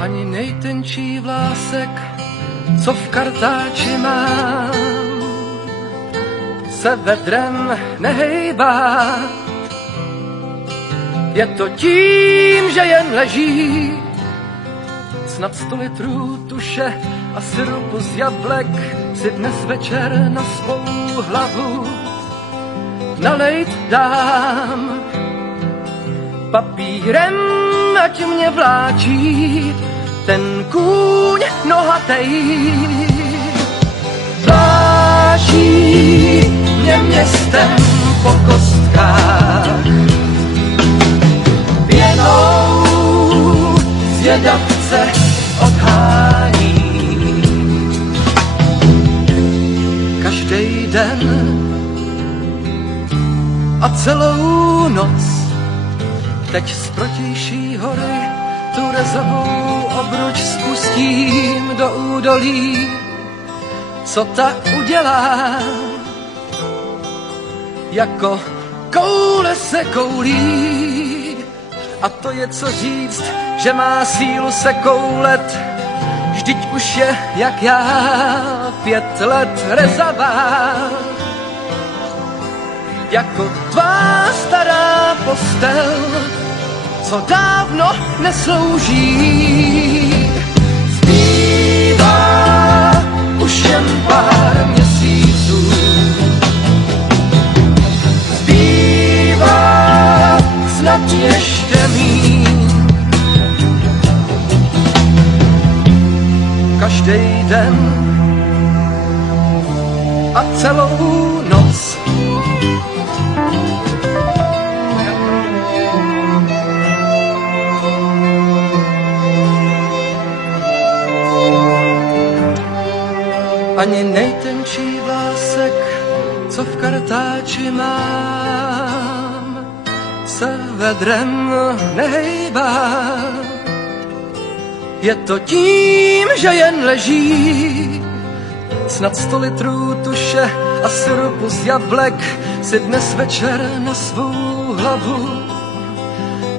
ani nejtenčí vlásek, co v kartáči mám, se vedrem nehejbá. Je to tím, že jen leží snad 100 litrů tuše a syrupu z jablek si dnes večer na svou hlavu nalejt dám. Papírem ať mě vláčí ten kůň nohatej. Vláčí mě městem po kostkách, pěnou zvědavce odhání. Každý den a celou noc teď z protější hory tu rezovou obruč spustím do údolí. Co ta udělá? Jako koule se koulí. A to je co říct, že má sílu se koulet. Vždyť už je jak já 5 let rezavá. Jako tvá stará postel, co dávno neslouží. Zbývá už jen pár měsíců, zbývá snad ještě míň. Každý den a celou noc ani nejtenčí vlásek, co v kartáči mám, se vedrem nehejbá. Je to tím, že jen leží snad 100 litrů tuše a syrupu z jablek si dnes večer na svou hlavu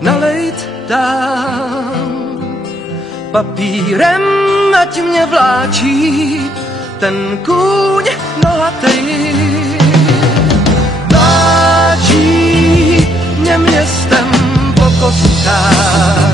nalejt dám. Papírem ať mě vláčí ten kůň nohatej. Vláčí mě městem po kostkách,